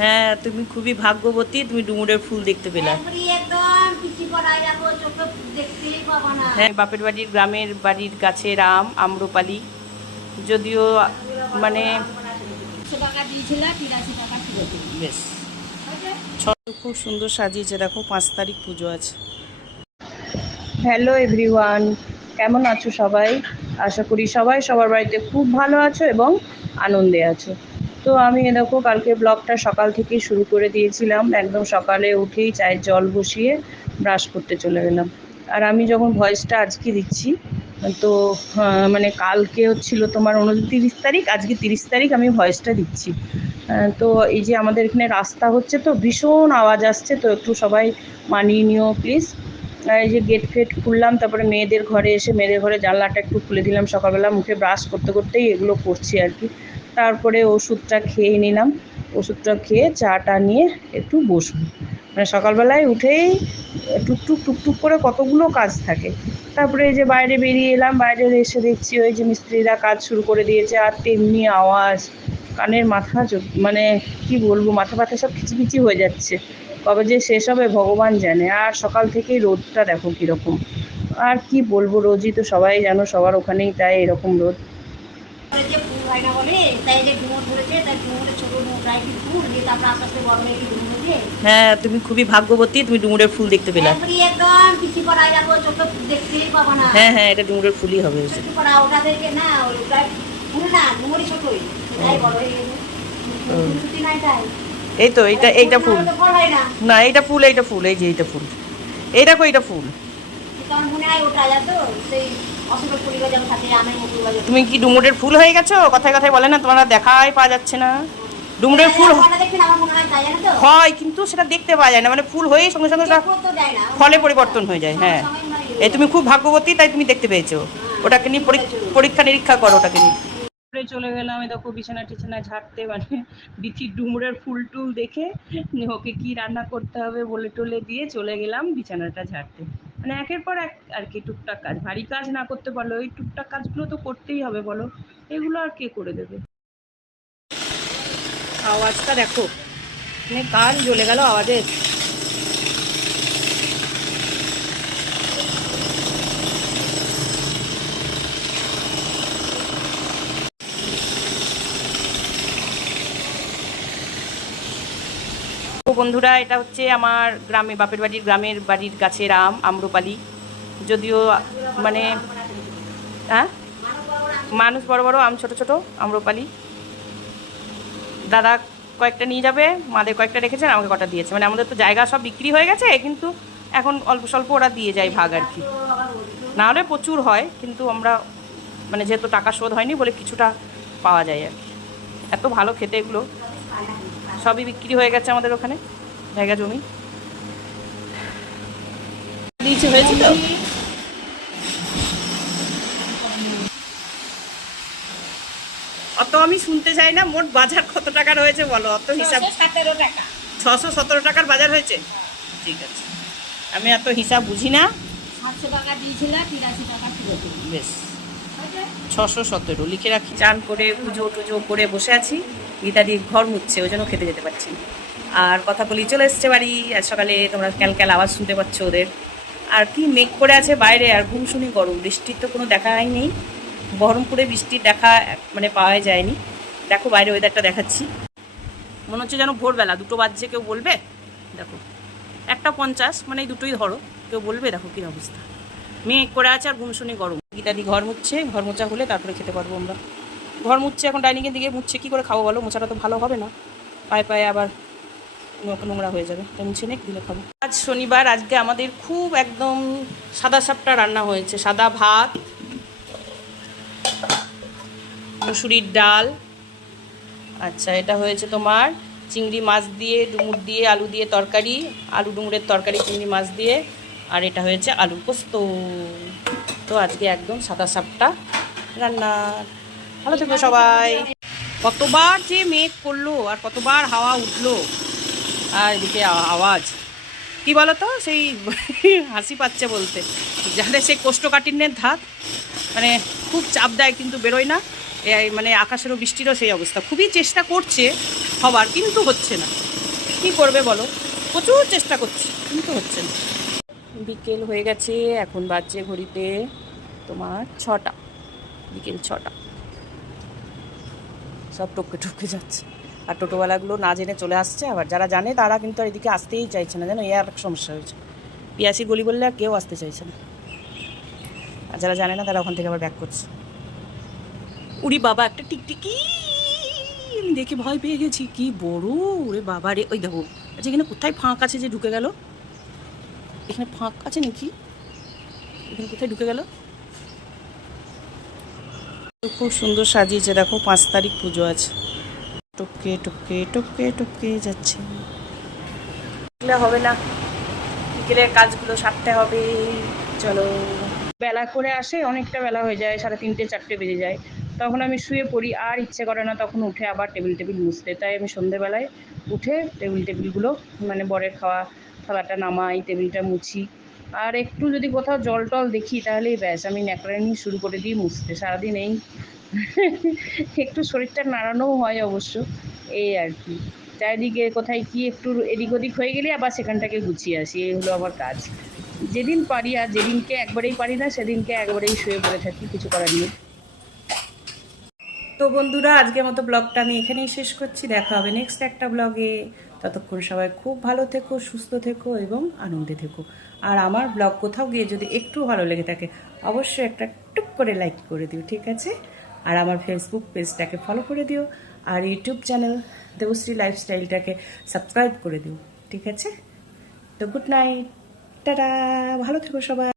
হ্যাঁ, তুমি খুবই ভাগ্যবতী, তুমি ডুমুরের ফুল দেখতে পেলে। হ্যাঁ, বাপের বাড়ির গ্রামের বাড়ির গাছের আম আম্রপালি, যদিও মানে বেশ খুব সুন্দর সাজিয়েছে, দেখো 5 তারিখ পুজো আছে। হ্যালো এভরিওয়ান, কেমন আছো সবাই? আশা করি সবাই সবার বাড়িতে খুব ভালো আছো এবং আনন্দে আছো। তো আমি দেখো কালকে ব্লগটা সকাল থেকেই শুরু করে দিয়েছিলাম, একদম সকালে উঠেই চায়ের জল বসিয়ে ব্রাশ করতে চলে গেলাম। আর আমি যখন ভয়েসটা আজকে দিচ্ছি, তো মানে কালকে হচ্ছিল তোমার 29 তারিখ, আজকে 30 তারিখ আমি ভয়েসটা দিচ্ছি। তো এই যে আমাদের এখানে রাস্তা হচ্ছে, তো ভীষণ আওয়াজ আসছে, তো একটু সবাই মানিয়ে নিও প্লিজ। এই যে গেট ফেট খুললাম, তারপরে মেয়েদের ঘরে এসে মেয়েদের ঘরে জানলাটা একটু খুলে দিলাম, সকালবেলা মুখে ব্রাশ করতে করতেই এগুলো করছি আর কি। তারপরে ওষুধটা খেয়ে নিলাম, ওষুধটা খেয়ে চাটা নিয়ে একটু বসবো। মানে সকালবেলায় উঠেই টুকটুক টুকটুক করে কতগুলো কাজ থাকে। তারপরে এই যে বাইরে বেরিয়ে এলাম, বাইরে এসে দেখছি ওই যে মিস্ত্রিরা কাজ শুরু করে দিয়েছে, আর তেমনি আওয়াজ, কানের মাথা মানে কি বলবো, মাথা ব্যথা সব খিচিমিচি হয়ে যাচ্ছে। কবে যে শেষ হবে ভগবান জানে। আর সকাল থেকেই রোদটা দেখো কীরকম, আর কি বলবো, রোজই তো সবাই জানো সবার ওখানেই তাই এরকম রোদ। হ্যাঁ, তুমি খুবই ভাগ্যবতী, তুমি ডুমুরের ফুল দেখতে পেলে। হ্যাঁ হ্যাঁ, এটা ডুমুরের ফুলই হবে। এই তো এইটা ফুল না, এইটা ফুল, এইটা ফুল, এই যে এইটা ফুল, এই দেখো এইটা ফুল। তুমি কি ডুমুরের ফুল হয়ে গেছো? কথায় কথায় বলে না, তোমার দেখাই পাওয়া যাচ্ছে না। ডুমুরের ফুল হয় কিন্তু সেটা দেখতে পাওয়া যায় না, মানে ফুল হয়ে সঙ্গে সঙ্গে ফলে পরিবর্তন হয়ে যায়। হ্যাঁ, এই তুমি খুব ভাগ্যবতী, তাই তুমি দেখতে পেয়েছো। ওটাকে নিয়ে পরীক্ষা নিরীক্ষা করো, ওটাকে নিয়ে। চলে গেলাম দেখো বিছানা টিছানা ঝাড়তে, মানে দিচ্ছি ডুমুরের ফুল টুল দেখে ওকে কি রান্না করতে হবে বলে টলে দিয়ে চলে গেলাম বিছানাটা ঝাড়তে। মানে একের পর এক আর কি টুকটাক কাজ, ভারী কাজ না করতে পারলো ওই টুকটাক কাজগুলো তো করতেই হবে বলো, এগুলো আর কে করে দেবে। আওয়াজটা দেখো, মানে কান জ্বলে গেল আওয়াজে। বন্ধুরা, এটা হচ্ছে আমার গ্রামে বাপের বাড়ির গ্রামের বাড়ির গাছের আম আম্রপালি, যদিও মানে হ্যাঁ মানুষ বড় বড়, আম ছোট ছোট আম্রপালি। দাদা কয়েকটা নিয়ে যাবে, মাদের কয়েকটা রেখেছেন, আমাকে কটা দিয়েছে। মানে আমাদের তো জায়গা সব বিক্রি হয়ে গেছে, কিন্তু এখন অল্প স্বল্প ওরা দিয়ে যায় ভাগ আর কি। না হলে প্রচুর হয়, কিন্তু আমরা মানে যেহেতু টাকা শোধ হয়নি বলে কিছুটা পাওয়া যায় আর কি। এত ভালো খেতে এগুলো, সবই বিক্রি হয়ে গেছে আমাদের ওখানে জায়গা জমি দিয়েছে, হয়েছে তো। অত আমি শুনতে চাই না, মোট বাজার কত টাকার হয়েছে বলো, অত হিসাব। 617 টাকার বাজার হয়েছে, ঠিক আছে। আমি এত হিসাব বুঝি না। 700 টাকা দিয়েছিল, 83 টাকা বেশ 617 লিখে রাখি। চান করে পুজো টুজো করে বসে আছি, গীতাদি ঘর মুছছে, ওই জন্য খেতে যেতে পারছি। আর কথা বলি, চলে এসছে বাড়ি। আজ সকালে তোমরা ক্যালক্যাল আওয়াজ শুনতে পাচ্ছ ওদের। আর কি মেঘ করে আছে বাইরে, আর গুমসুনি গরম, বৃষ্টির তো কোনো দেখাই নেই। বহরমপুরে বৃষ্টির দেখা মানে পাওয়া যায়নি। দেখো বাইরে ওয়েদারটা দেখাচ্ছি, মনে হচ্ছে যেন ভোরবেলা 2টো বাজছে, কেউ বলবে। দেখো 1:50, মানে এই দুটোই ধরো, কেউ বলবে। দেখো কী অবস্থা, মেঘ করে আছে আর গুমসুনি গরম। গীতাদি ঘর মুছছে, ঘর মোছা হলে তারপরে খেতে পারবো আমরা। ঘর মুছছে এখন, ডাইনিংয়ের দিকে মুছছে, কী করে খাবো বলো, মোছাটা তো ভালো হবে না, পায়ে পায়ে আবার নোংরা হয়ে যাবে, তাই মুছে নে দিলে খাবো। আজ শনিবার, আজকে আমাদের খুব একদম সাদা সাপটা রান্না হয়েছে। সাদা ভাত, মুসুরির ডাল, আচ্ছা এটা হয়েছে তোমার চিংড়ি মাছ দিয়ে ডুমুর দিয়ে আলু দিয়ে তরকারি, আলু ডুমুরের তরকারি চিংড়ি মাছ দিয়ে, আর এটা হয়েছে আলু পোস্ত। তো আজকে একদম সাদা সাপটা রান্না। ভালো থেকো সবাই। কতবার যে মেঘ করলো আর কতবার হাওয়া উঠলো, আর এদিকে আওয়াজ কি বলতো, সেই হাসি পাচ্ছে বলতে, যাদের সেই কোষ্ঠকাঠিন্যের ধাত, মানে খুব চাপ দেয় কিন্তু বেরোয় না। মানে আকাশেরও বৃষ্টিরও সেই অবস্থা, খুবই চেষ্টা করছে হবার, কিন্তু হচ্ছে না। কি করবে বলো, প্রচুর চেষ্টা করছি কিন্তু হচ্ছে না। বিকেল হয়ে গেছে, এখন বাজছে ঘড়িতে তোমার 6টা, বিকেল 6টা। সব টপকে টপকে যাচ্ছে, আর টোটোওয়ালাগুলো না জেনে চলে আসছে, আবার যারা জানে তারা কিন্তু আর এদিকে আসতেই চাইছে না, জানো, এই আর এক সমস্যা হয়েছে। পিয়াসি গলি বললে আর কেউ আসতে চাইছে না, আর যারা জানে না তারা ওখান থেকে আবার ব্যাক করছে। উড়ি বাবা, একটা টিকটিকি আমি দেখে ভয় পেয়ে গেছি, কি বড়, ওরে বাবা রে। ওই দেখো, আচ্ছা এখানে কোথায় ফাঁক আছে যে ঢুকে গেল, এখানে ফাঁক আছে নাকি, এখানে কোথায় ঢুকে গেল। খুব সুন্দর সাজিয়েছে দেখো, 5 তারিখ পুজো আছে। টপকে টপকে টপকে টপকে যাচ্ছে, হবে না, বিকেলের কাজগুলো সারতে হবে। চলো, বেলা করে আসে, অনেকটা বেলা হয়ে যায়, 3:30 4টে বেজে যায়, তখন আমি শুয়ে পড়ি, আর ইচ্ছে করে না তখন উঠে আবার টেবিল মুছতে। তাই আমি সন্ধেবেলায় উঠে টেবিলগুলো মানে বরের খাওয়া থালাটা নামাই, টেবিলটা মুছি, আর একটু যদি কোথাও জল টল দেখি তাহলেই ব্যাস আমি ন্যাকড়ানি শুরু করে দিই মুছতে। সারাদিন এই একটু শরীরটা নাড়ানোও হয় অবশ্য, এই আর কি। চারিদিকে কোথায় কি একটু এদিক ওদিক হয়ে গেলে আবার সেখানটাকে গুছিয়ে আসি, এই হলো আমার কাজ। যেদিন পারি, আর যেদিনকে একবারেই পারি না সেদিনকে একবারেই শুয়ে পড়ে থাকি, কিছু করার নেই। তো বন্ধুরা, আজকের মতো ব্লগটা আমি এখানেই শেষ করছি, দেখা হবে নেক্সট একটা ব্লগে। ততক্ষণ সবাই খুব ভালো থেকো, সুস্থ থেকো এবং আনন্দে থেকো। আর আমার ব্লগ কোথাও গিয়ে যদি একটু ভালো লেগে থাকে, অবশ্যই একটা টুক করে লাইক করে দিও, ঠিক আছে? আর আমার ফেসবুক পেজটাকে ফলো করে দিও, আর ইউটিউব চ্যানেল দেবশ্রী লাইফস্টাইলটাকে সাবস্ক্রাইব করে দিও, ঠিক আছে? তো গুড নাইট, টাটা, ভালো থেকো সবাই।